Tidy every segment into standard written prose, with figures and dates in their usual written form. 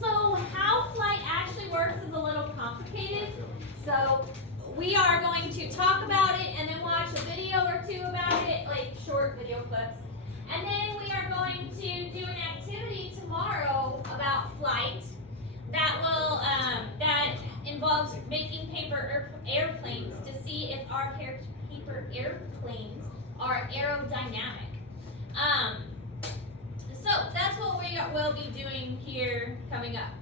So how flight actually works is a little complicated. So we are going to talk about it and then watch a video or two about it, like short video clips. And then we are going to do an activity tomorrow about flight that will that involves making paper airplanes to see if our paper airplanes are aerodynamic. So that's what we will be doing here coming up.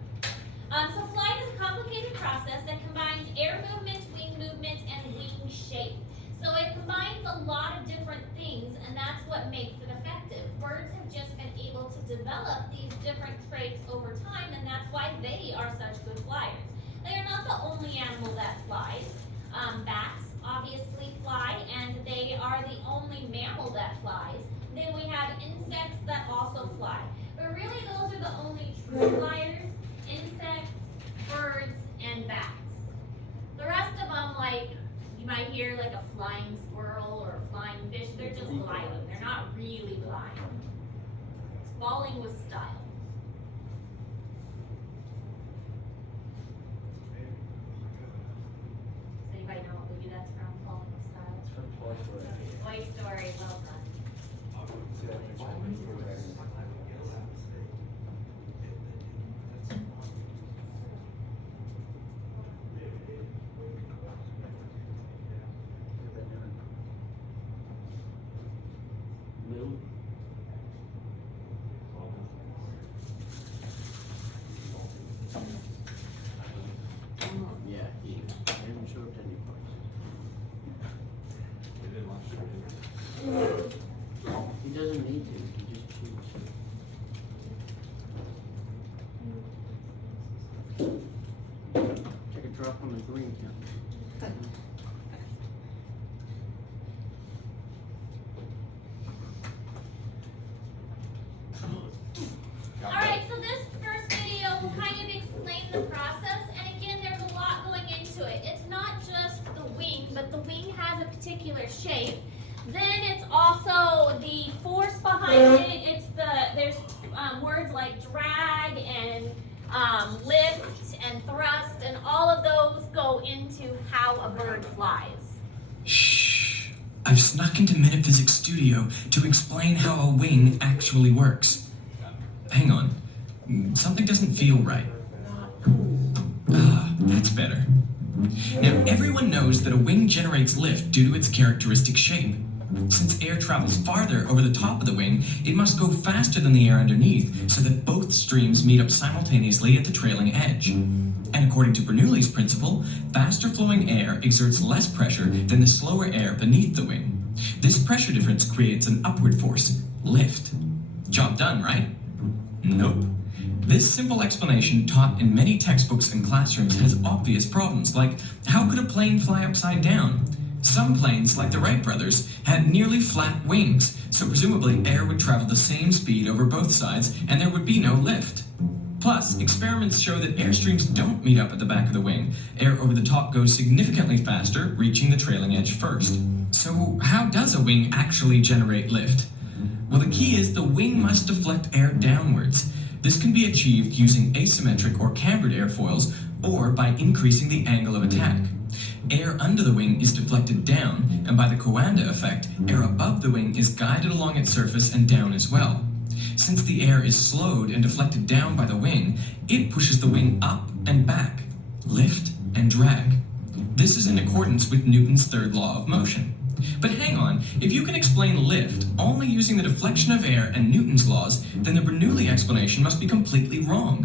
So flight is a complicated process that combines air movement, wing movement, and wing shape. So it combines a lot of different things, and that's what makes it effective. Birds have just been able to develop these different traits over time, and that's why they are such good flyers. They are not the only animal that flies. Bats obviously fly, and they are the only mammal that flies. Then we have insects that also fly. But really, those are the only true flyers: insects, birds, and bats. The rest of them, like, you might hear like a flying squirrel or a flying fish, they're just gliding. They're not really flying. It's falling with style. Does anybody know what movie that's from, Falling with Style? It's from Toy Story. Toy Story, well done. Yeah, he didn't show up to any place. He doesn't need to, he just chooses. Take a drop on the green count. Alright, so this first video will kind of explain the process, and again, there's a lot going into it. It's not just the wing, but the wing has a particular shape. Then it's also the force behind it. It's there's words like drag and lift and thrust, and all of those go into how a bird flies. Shh. I've snuck into Metaphysics Studio to explain how a wing actually works. Hang on. Something doesn't feel right. Ah, that's better. Now, everyone knows that a wing generates lift due to its characteristic shape. Since air travels farther over the top of the wing, it must go faster than the air underneath so that both streams meet up simultaneously at the trailing edge. And according to Bernoulli's principle, faster flowing air exerts less pressure than the slower air beneath the wing. This pressure difference creates an upward force, lift. Job done, right? Nope. This simple explanation taught in many textbooks and classrooms has obvious problems, like how could a plane fly upside down? Some planes, like the Wright brothers, had nearly flat wings, so presumably air would travel the same speed over both sides and there would be no lift. Plus, experiments show that air streams don't meet up at the back of the wing. Air over the top goes significantly faster, reaching the trailing edge first. So how does a wing actually generate lift? Well, the key is the wing must deflect air downwards. This can be achieved using asymmetric or cambered airfoils or by increasing the angle of attack. Air under the wing is deflected down, and by the Coanda effect, air above the wing is guided along its surface and down as well. Since the air is slowed and deflected down by the wing, it pushes the wing up and back, lift and drag. This is in accordance with Newton's third law of motion. But hang on, if you can explain lift only using the deflection of air and Newton's laws, then the Bernoulli explanation must be completely wrong.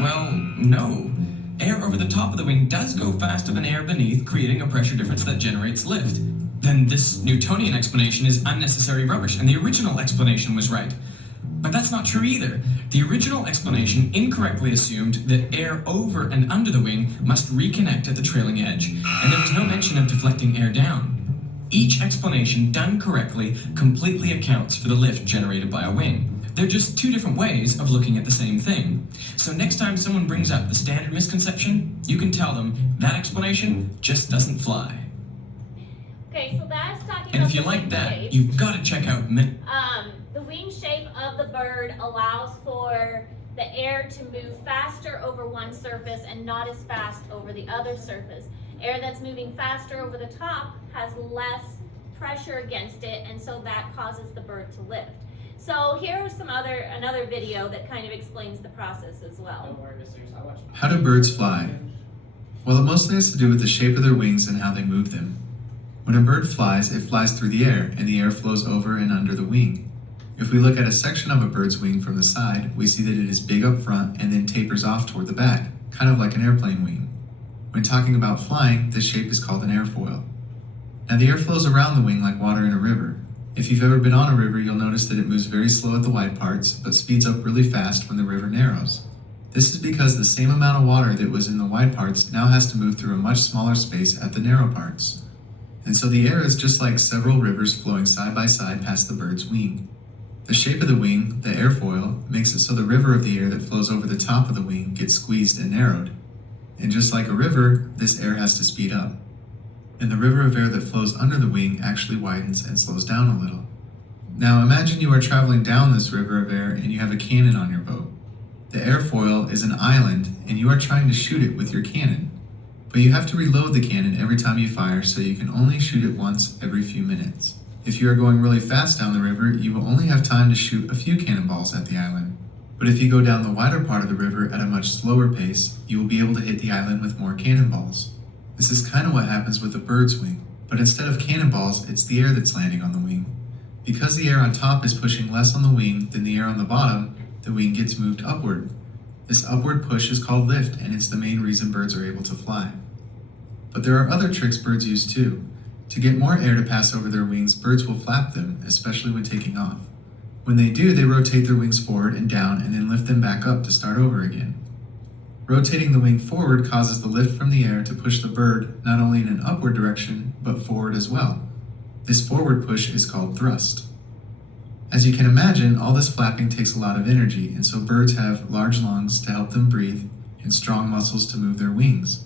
Well, no. Air over the top of the wing does go faster than air beneath, creating a pressure difference that generates lift. Then this Newtonian explanation is unnecessary rubbish, and the original explanation was right. But that's not true either. The original explanation incorrectly assumed that air over and under the wing must reconnect at the trailing edge, and there was no mention of deflecting air down. Each explanation done correctly completely accounts for the lift generated by a wing. They're just two different ways of looking at the same thing. So next time someone brings up the standard misconception, you can tell them that explanation just doesn't fly. Okay, so that's talking And about if you the like wing that, shape. you've got to check out The wing shape of the bird allows for the air to move faster over one surface and not as fast over the other surface. Air that's moving faster over the top has less pressure against it, and so that causes the bird to lift. So here is another video that kind of explains the process as well. Don't worry, Mr. I watched. How do birds fly? Well, it mostly has to do with the shape of their wings and how they move them. When a bird flies, it flies through the air, and the air flows over and under the wing. If we look at a section of a bird's wing from the side, we see that it is big up front and then tapers off toward the back, kind of like an airplane wing. When talking about flying, this shape is called an airfoil. Now, the air flows around the wing like water in a river. If you've ever been on a river, you'll notice that it moves very slow at the wide parts, but speeds up really fast when the river narrows. This is because the same amount of water that was in the wide parts now has to move through a much smaller space at the narrow parts. And so the air is just like several rivers flowing side by side past the bird's wing. The shape of the wing, the airfoil, makes it so the river of the air that flows over the top of the wing gets squeezed and narrowed. And just like a river, this air has to speed up. And the river of air that flows under the wing actually widens and slows down a little. Now imagine you are traveling down this river of air and you have a cannon on your boat. The airfoil is an island and you are trying to shoot it with your cannon. But you have to reload the cannon every time you fire, so you can only shoot it once every few minutes. If you are going really fast down the river, you will only have time to shoot a few cannonballs at the island. But if you go down the wider part of the river at a much slower pace, you will be able to hit the island with more cannonballs. This is kind of what happens with a bird's wing, but instead of cannonballs, it's the air that's landing on the wing. Because the air on top is pushing less on the wing than the air on the bottom, the wing gets moved upward. This upward push is called lift, and it's the main reason birds are able to fly. But there are other tricks birds use too. To get more air to pass over their wings, birds will flap them, especially when taking off. When they do, they rotate their wings forward and down and then lift them back up to start over again. Rotating the wing forward causes the lift from the air to push the bird not only in an upward direction, but forward as well. This forward push is called thrust. As you can imagine, all this flapping takes a lot of energy, and so birds have large lungs to help them breathe and strong muscles to move their wings.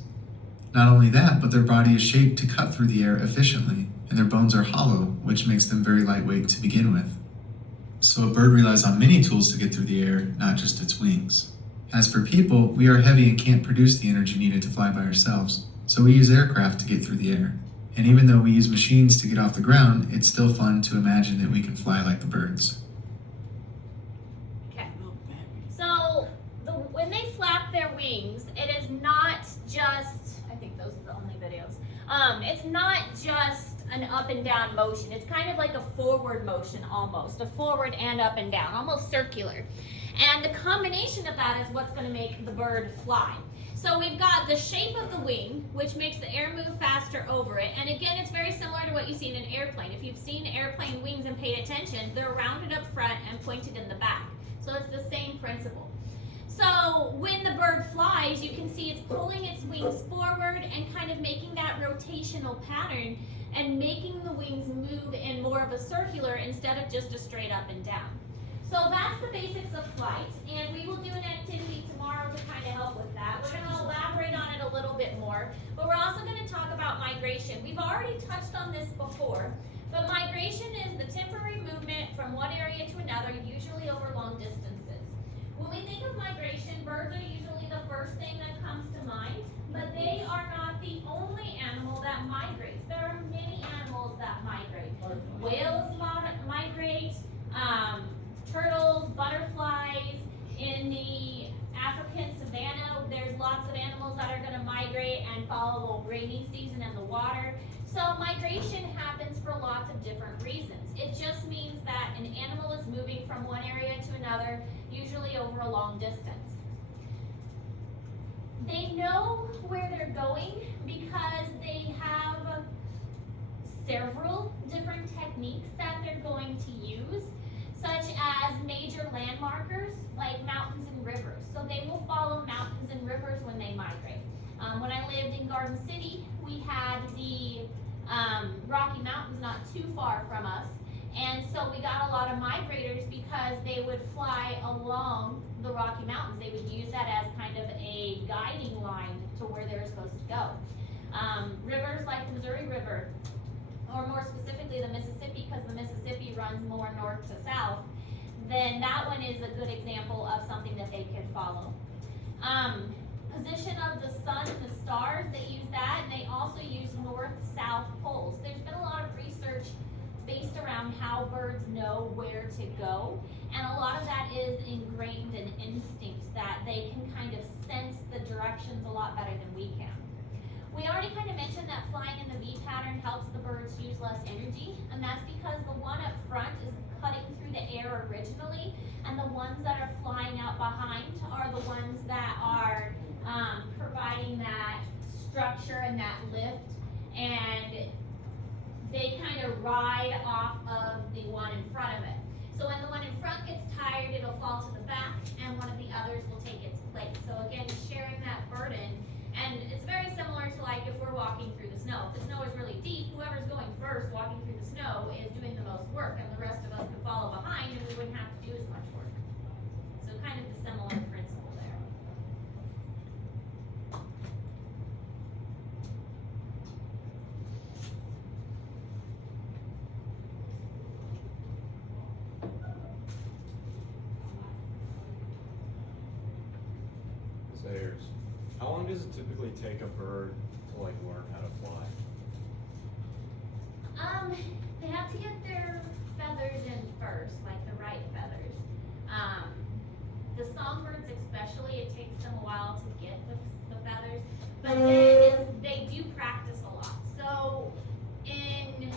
Not only that, but their body is shaped to cut through the air efficiently, and their bones are hollow, which makes them very lightweight to begin with. So a bird relies on many tools to get through the air, not just its wings. As for people, we are heavy and can't produce the energy needed to fly by ourselves, so we use aircraft to get through the air. And even though we use machines to get off the ground, it's still fun to imagine that we can fly like the birds. Okay. So when they flap their wings, it is not just, I think those are the only videos. It's not just an up and down motion. It's kind of like a forward motion almost, a forward and up and down, almost circular. And the combination of that is what's going to make the bird fly. So we've got the shape of the wing, which makes the air move faster over it. And again, it's very similar to what you see in an airplane. If you've seen airplane wings and paid attention, they're rounded up front and pointed in the back. So it's the same principle. So when the bird flies, you can see it's pulling its wings forward and kind of making that rotational pattern and making the wings move in more of a circular instead of just a straight up and down. So that's the basics of flight, and we will do an activity tomorrow to kind of help with that. We're going to elaborate on it a little bit more, but we're also going to talk about migration. We've already touched on this before, but migration is the temporary movement from one area to another, usually over long distances. When we think of migration, birds are usually the first thing that comes to mind, but they are not the only animal that migrates. There are many animals that migrate. Whales migrate, turtles, butterflies. In the African savanna, there's lots of animals that are going to migrate and follow the rainy season and the water. So migration happens for lots of different reasons. It just means that an animal is moving from one area to another, usually over a long distance. They know where they're going because they have several different techniques that they're going to use, such as major landmarkers like mountains and rivers. So they will follow mountains and rivers when they migrate. When I lived in Garden City, we had the Rocky Mountains not too far from us. And so we got a lot of migrators because they would fly along the Rocky Mountains. They would use that as kind of a guiding line to where they were supposed to go. Rivers like the Missouri River, or more specifically the Mississippi, because the Mississippi runs more north to south, then that one is a good example of something that they could follow. Position of the sun and the stars, they use that, and they also use north-south poles. There's been a lot of research based around how birds know where to go, and a lot of that is ingrained in instinct, that they can kind of sense the directions a lot better than we can. We already kind of mentioned that flying in the V pattern helps the birds use less energy, and that's because the one up front is cutting through the air originally, and the ones that are flying out behind are the ones that are providing that structure and that lift, and they kind of ride off of the one in front of it. So when the one in front gets tired, it'll fall to the back, and one of the others will take its place. So again, sharing that burden, and it's very similar to like if we're walking through the snow. If the snow is really deep, whoever's going first walking through the snow is doing the most work, and the rest of us could follow behind, and we wouldn't have to do as much work. So kind of the similar principle there. Sayers, how long does it typically take a bird to like learn how to fly? They have to get their feathers in first, like the right feathers. The songbirds especially, it takes them a while to get the feathers, but they do practice a lot. So in,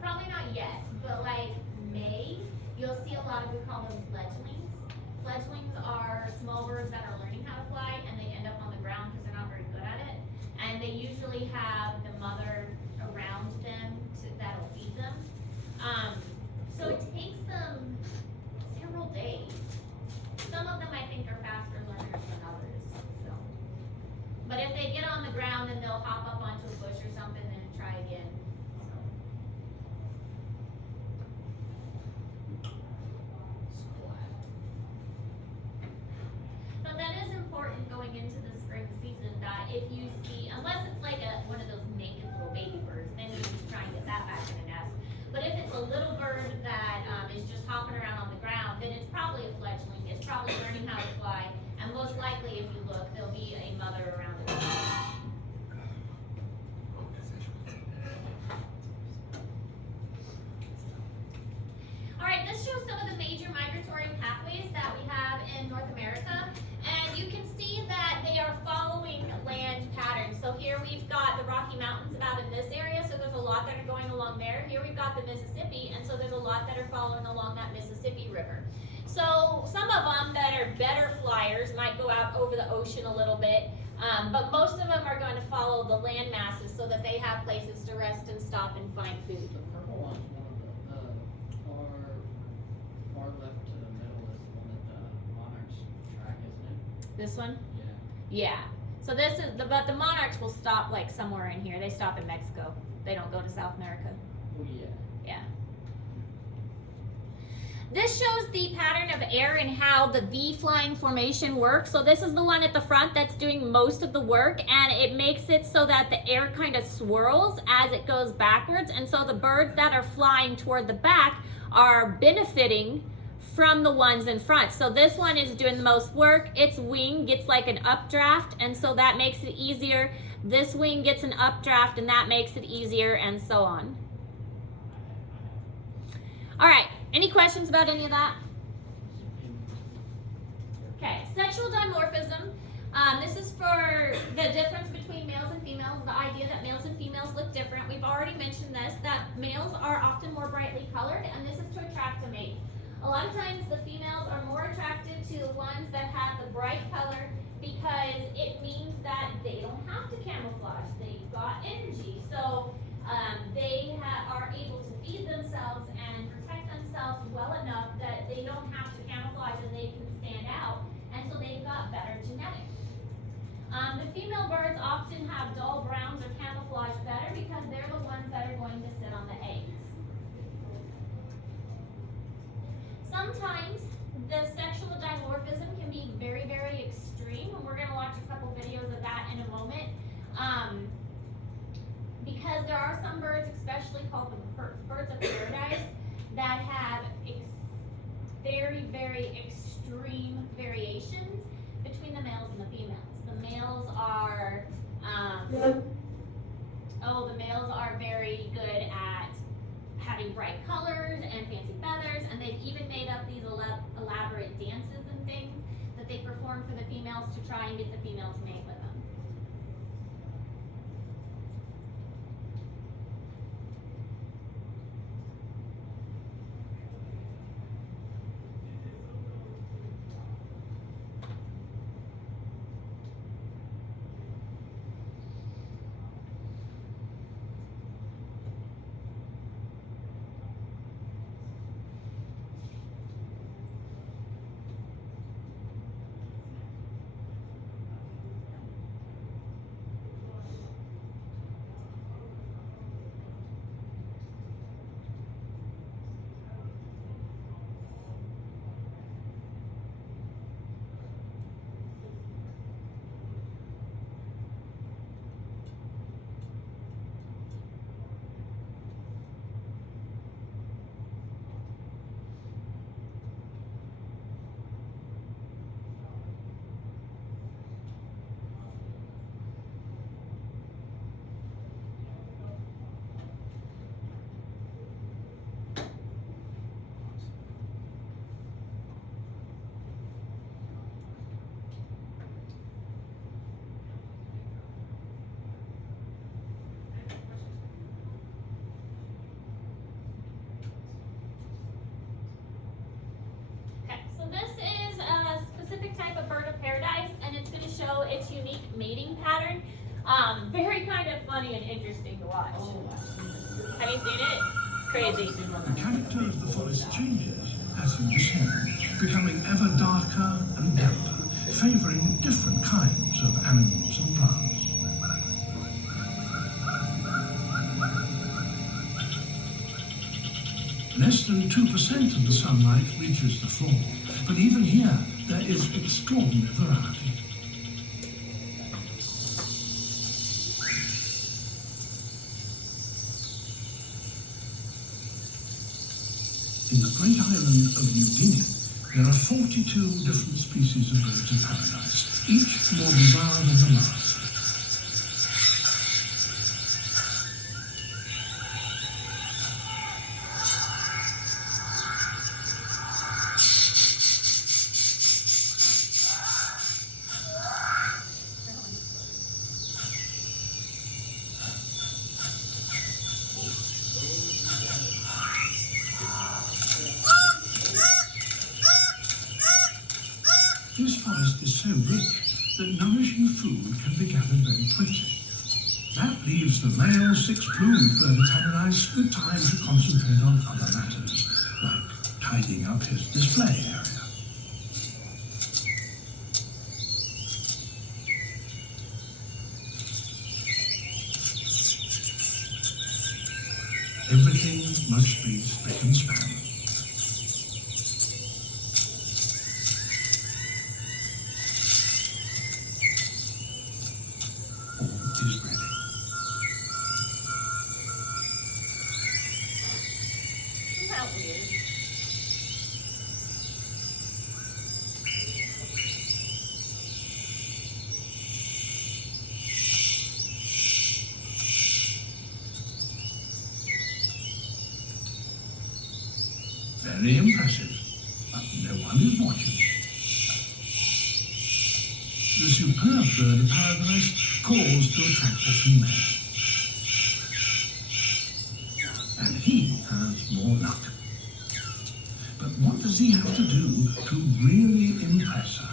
probably not yet, but like May, you'll see a lot of, we call them fledglings. Fledglings are small birds that are learning how to fly, and they end up on the ground because they're not very good at it. And they usually have the mother around them that'll feed them. So it takes them several days. Some of them I think are faster learners than others. So, but if they get on the ground, then they'll hop up onto a bush or something and try again. But that is important going into the spring season, that if you see, unless it's like one of those naked little baby birds, then you can try and get that back in a nest. But if it's a little bird that is just hopping around on the ground, then it's probably a fledgling. It's probably learning how to fly, and most likely, if you look, there'll be a mother around it. All right, this shows some of the major migratory pathways that we have in North America, and you can see that they are following land patterns. So here we've got the Rocky Mountains about in this area, so there's a lot that are going along there. Here we've got the Mississippi, and so there's a lot that are following along that Mississippi River. So some of them that are better flyers might go out over the ocean a little bit, but most of them are going to follow the land masses so that they have places to rest and stop and find food. The purple one's one of the far left to the middle is the one that the monarchs track, isn't it? This one? Yeah. Yeah. So this is but the monarchs will stop like somewhere in here. They stop in Mexico. They don't go to South America. Oh yeah. Yeah. This shows the pattern of air and how the V flying formation works. So this is the one at the front that's doing most of the work, and it makes it so that the air kind of swirls as it goes backwards, and so the birds that are flying toward the back are benefiting from the ones in front. So this one is doing the most work. Its wing gets like an updraft, and so that makes it easier. This wing gets an updraft, and that makes it easier, and so on. All right, any questions about any of that? Okay, sexual dimorphism. This is for the difference between males and females, the idea that males and females look different. We've already mentioned this, that males are often more brightly colored, and this is to attract a mate. A lot of times the females are more attracted to the ones that have the bright color because it means that they don't have to camouflage. They've got energy. So they are able to feed themselves and protect themselves well enough that they don't have to camouflage and they can stand out. And so they've got better genetics. The female birds often have dull browns or camouflage better because they're the ones that are going to sit on the eggs. Sometimes the sexual dimorphism can be very, very extreme, and we're going to watch a couple videos of that in a moment. Because there are some birds, especially called the birds of paradise, that have very, very extreme variations between the males and the females. The males are, the males are very good at having bright colors and fancy feathers, and they've even made up these elaborate dances and things that they perform for the females to try and get the female to mate with them. This is a specific type of bird of paradise, and it's going to show its unique mating pattern. Very kind of funny and interesting to watch. Have you seen it? It's crazy. The character of the forest changes as you descend, becoming ever darker and darker, favoring different kinds of animals and plants. Less than 2% of the sunlight reaches the floor, but even here there is extraordinary variety. In the great island of New Guinea, there are 42 different species of birds of paradise, each more bizarre than the last. This forest is so rich that nourishing food can be gathered very quickly. That leaves the male six-plumed bird of paradise with time to concentrate on other matters, like tidying up his display area. Everything must be spick and span. Is ready. Isn't that weird? Very impressive, but no one is watching. The superb bird of paradise calls to attract the female. And he has more luck. But what does he have to do to really impress her?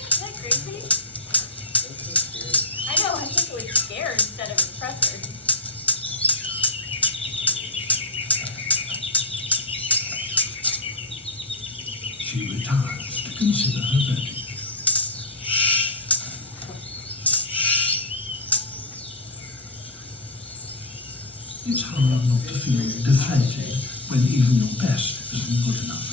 Isn't that crazy? I know, I think it would scare instead of impress her. She retires to consider her verdict. It's hard not to feel deflated when even your best isn't good enough.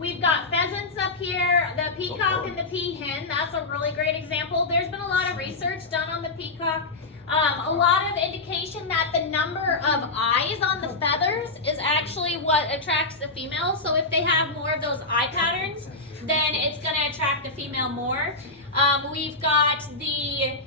We've got pheasants up here, the peacock and the peahen. That's a really great example. There's been a lot of research done on the peacock. A lot of indication that the number of eyes on the feathers is actually what attracts the female. So if they have more of those eye patterns, then it's going to attract the female more. We've got the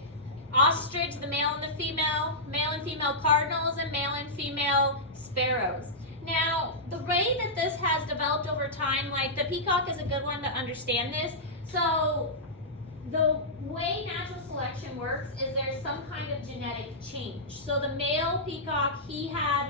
ostrich, the male and the female cardinals, and male and female sparrows. Now, the way that this has developed over time, like the peacock is a good one to understand this. So the way natural selection works is there's some kind of genetic change. So the male peacock, he had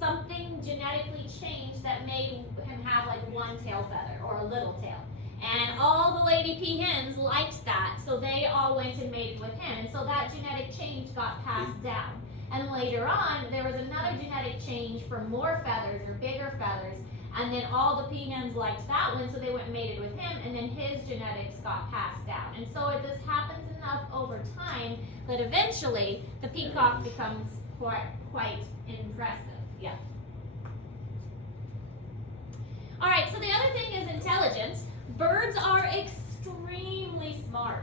something genetically changed that made him have like one tail feather or a little tail. And all the lady peahens liked that, so they all went and mated with him. And so that genetic change got passed down. And later on, there was another genetic change for more feathers or bigger feathers. And then all the peahens liked that one, so they went and mated with him, and then his genetics got passed down. And so this happens enough over time that eventually the peacock becomes quite impressive. Yeah. All right, so the other thing is intelligence. Birds are extremely smart.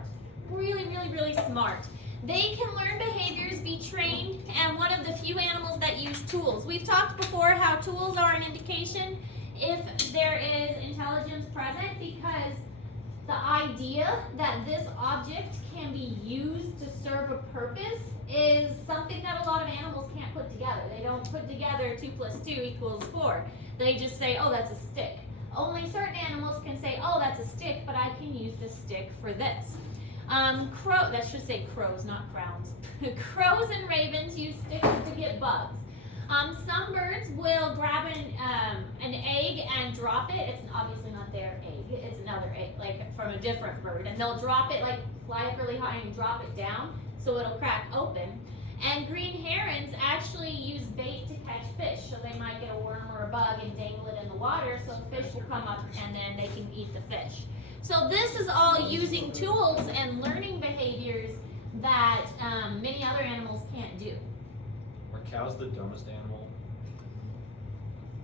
Really, really, really smart. They can learn behaviors, be trained, and one of the few animals that use tools. We've talked before how tools are an indication if there is intelligence present, because the idea that this object can be used to serve a purpose is something that a lot of animals can't put together. They don't put together 2 + 2 = 4. They just say, oh, that's a stick. Only certain animals can say, oh, that's a stick, but I can use this stick for this. That should say crows, not crowns. Crows and ravens use sticks to get bugs. Some birds will grab an egg and drop it. It's obviously not their egg. It's another egg, like from a different bird. And they'll drop it, like fly up really high and drop it down so it'll crack open. And green herons actually use bait to catch fish. So they might get a worm or a bug and dangle it in the water so fish will come up and then they can eat the fish. So this is all using tools and learning behaviors that many other animals can't do. Are cows the dumbest animal?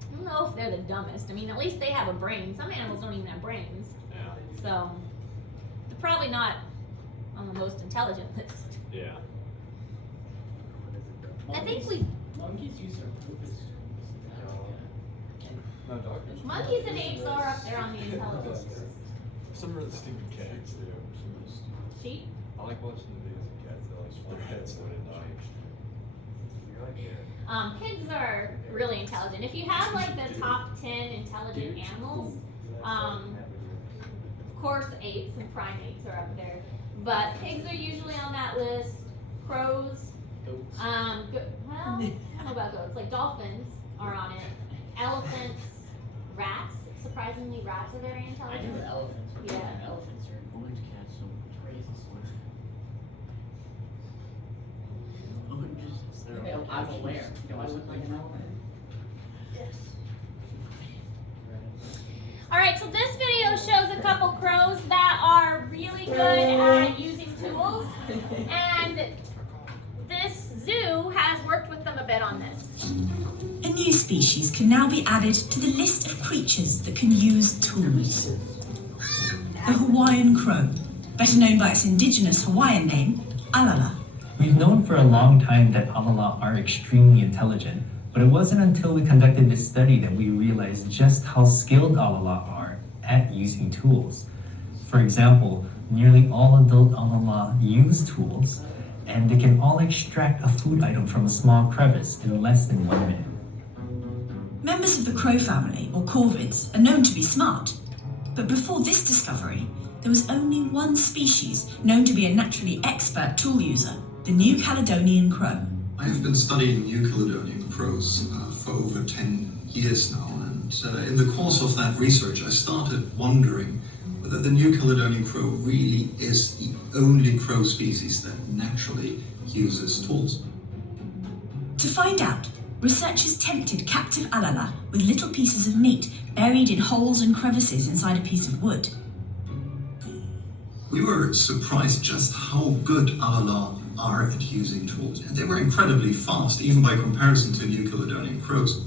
I don't know if they're the dumbest. I mean, at least they have a brain. Some animals don't even have brains. Yeah. So they're probably not on the most intelligent list. Yeah. I think monkeys use their poop as No, dogs. monkeys and apes are up there on the intelligence list. Some really stupid cats too. Sheep? I like watching the videos of cats that like swim heads to it at night. Pigs are really intelligent. If you have like the top 10 intelligent animals, of course apes and primates are up there, but pigs are usually on that list. Crows, goats. well, I don't know about goats. Like dolphins are on it. Elephants, rats. Surprisingly, rats are very I intelligent. do elephants. Yeah. Elephants are orange cats, so it's crazy smart. I'm aware. Do I look like an elephant? Yes. All right, so this video shows a couple crows that are really good at using tools, and this zoo has worked with them a bit on this. A new species can now be added to the list of creatures that can use tools. The Hawaiian crow, better known by its indigenous Hawaiian name, alala. We've known for a long time that alala are extremely intelligent, but it wasn't until we conducted this study that we realized just how skilled alala are at using tools. For example, nearly all adult alala use tools, and they can all extract a food item from a small crevice in less than 1 minute. Members of the crow family, or corvids, are known to be smart. But before this discovery, there was only one species known to be a naturally expert tool user, the New Caledonian crow. I have been studying New Caledonian crows for over 10 years now, and in the course of that research I started wondering whether the New Caledonian crow really is the only crow species that naturally uses tools. To find out, researchers tempted captive alala with little pieces of meat buried in holes and crevices inside a piece of wood. We were surprised just how good alala are at using tools, and they were incredibly fast, even by comparison to New Caledonian crows.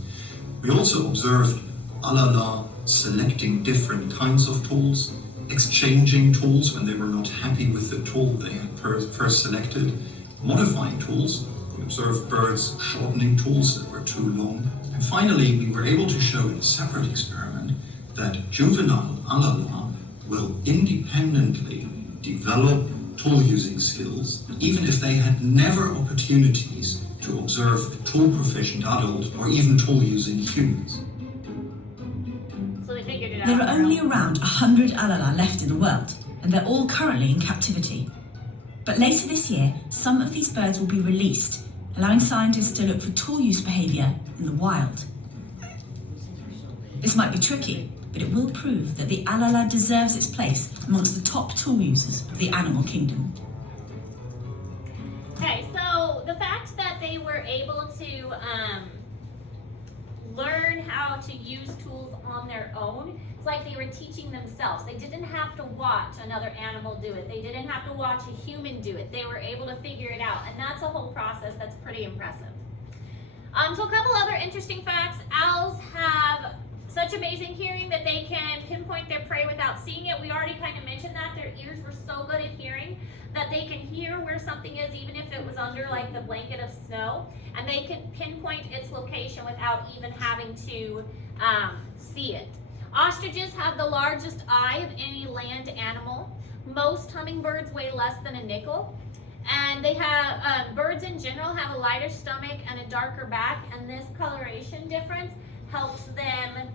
We also observed alala selecting different kinds of tools, exchanging tools when they were not happy with the tool they had first selected, modifying tools. We observed birds shortening tools that were too long. And finally, we were able to show in a separate experiment that juvenile alala will independently develop tool-using skills, even if they had never opportunities to observe tool-proficient adult or even tool-using humans. So they figured it out. There are only around 100 alala left in the world, and they're all currently in captivity. But later this year, some of these birds will be released, allowing scientists to look for tool use behaviour in the wild. This might be tricky, but it will prove that the alala deserves its place amongst the top tool users of the animal kingdom. Okay, so the fact that they were able to learn how to use tools on their own, it's like they were teaching themselves. They didn't have to watch another animal do it. They didn't have to watch a human do it. They were able to figure it out, and that's a whole process that's pretty impressive. So a couple other interesting facts. Owls have such amazing hearing that they can pinpoint their prey without seeing it. We already kind of mentioned that. Their ears were so good at hearing that they can hear where something is even if it was under like the blanket of snow, and they can pinpoint its location without even having to see it. Ostriches have the largest eye of any land animal. Most hummingbirds weigh less than a nickel. And they have, birds in general have a lighter stomach and a darker back, and this coloration difference helps them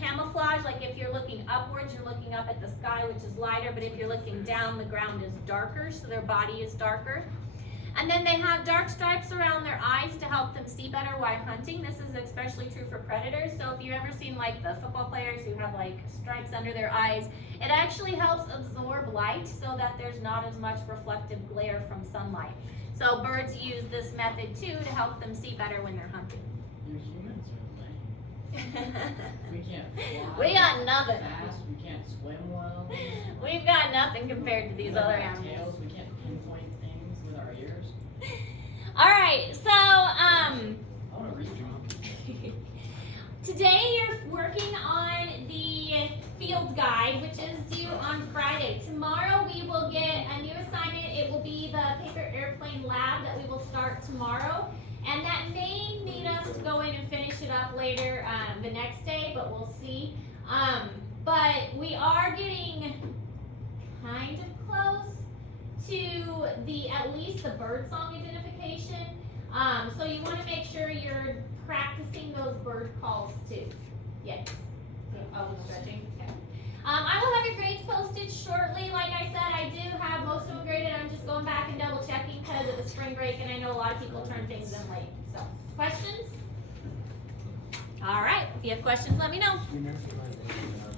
camouflage. Like if you're looking upwards, you're looking up at the sky, which is lighter, but if you're looking down, the ground is darker, so their body is darker. And then they have dark stripes around their eyes to help them see better while hunting. This is especially true for predators. So if you've ever seen like the football players who have like stripes under their eyes, it actually helps absorb light so that there's not as much reflective glare from sunlight. So birds use this method too to help them see better when they're hunting. You're humans, really. We can't fly. We got nothing. Fast. We can't swim well. We've got nothing compared to these other We don't have animals. tails. We can't pinpoint things with our ears. All right, so I want to read you. today you're working on the field guide, which is due on Friday. Tomorrow we will get a new assignment. It will be the paper airplane lab that we will start tomorrow. And that may need us to go in and finish it up later the next day, but we'll see. But we are getting kind of close to at least the birdsong identification. So you want to make sure you're practicing those bird calls too. Yes. Oh, stretching. Okay. I will have your grades posted shortly. Like I said, I do have most of them graded. I'm just going back and double checking because of the spring break, and I know a lot of people turn things in late. So, questions? All right. If you have questions, let me know. You mentioned my name in our